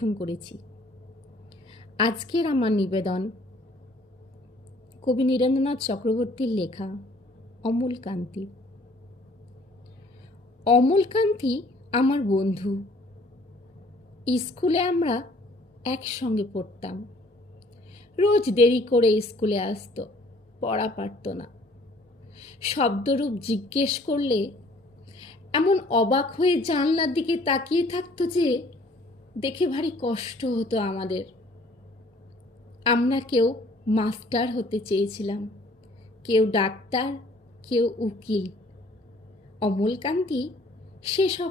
Phone করেছি। আজকের আমার নিবেদন কবি নীরেন্দ্রনাথ চক্রবর্তীর লেখা অমলকান্তি। অমলকান্তি আমার বন্ধু। স্কুলে আমরা একসঙ্গে পড়তাম। রোজ দেরি করে স্কুলে আসতো, পড়া পারত না। শব্দরূপ জিজ্ঞেস করলে এমন অবাক হয়ে জানলার দিকে তাকিয়ে থাকতো যে দেখে ভারী কষ্ট হতো আমাদের। আমরা কেউ মাস্টার হতে চেয়েছিলাম, কেউ ডাক্তার, কেউ উকিল। অমলকান্তি সেসব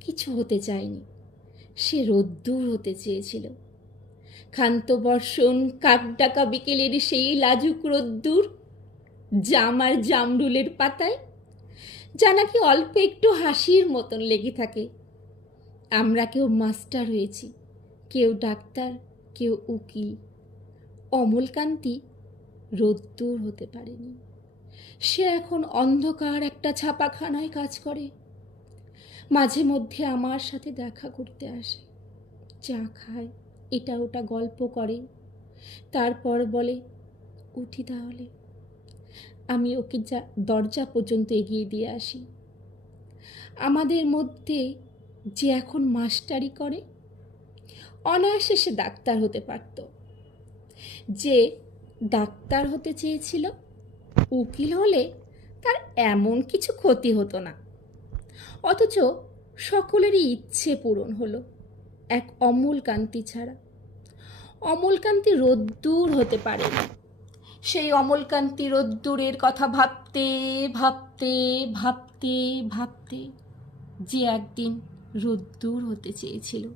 কিছু হতে চায়নি। সে রোদ্দুর হতে চেয়েছিল। ক্ষান্ত বর্ষণ, কাকডাকা বিকেলের সেই লাজুক রোদ্দুর, জাম আর জামরুলের পাতায়, যা নাকি অল্প একটু হাসির মতন লেগে থাকে। আমরা কেউ মাস্টার হয়েছি, কেউ ডাক্তার, কেউ উকিল। অমলকান্তি রোদ্দুর হতে পারেনি। সে এখন অন্ধকার একটা ছাপাখানায় কাজ করে। মাঝে মধ্যে আমার সাথে দেখা করতে আসে, চা খায়, এটা ওটা গল্প করে, তারপর বলে উঠি তাহলে। আমি ওকে দরজা পর্যন্ত এগিয়ে দিয়ে আসি। আমাদের মধ্যে যে এখন মাস্টারি করে, অনায়াসে সে ডাক্তার হতে পারত। যে ডাক্তার হতে চেয়েছিল, উকিল হলে তার এমন কিছু ক্ষতি হতো না। অথচ সকলেরই ইচ্ছে পূরণ হলো, এক অমলকান্তি ছাড়া। অমলকান্তি রোদ্দুর হতে পারেনি। সেই অমলকান্তি রোদ্দুরের কথা ভাবতে ভাবতে ভাবতে ভাবতে যে একদিন রোদ্দুর হতে চেয়েছিল।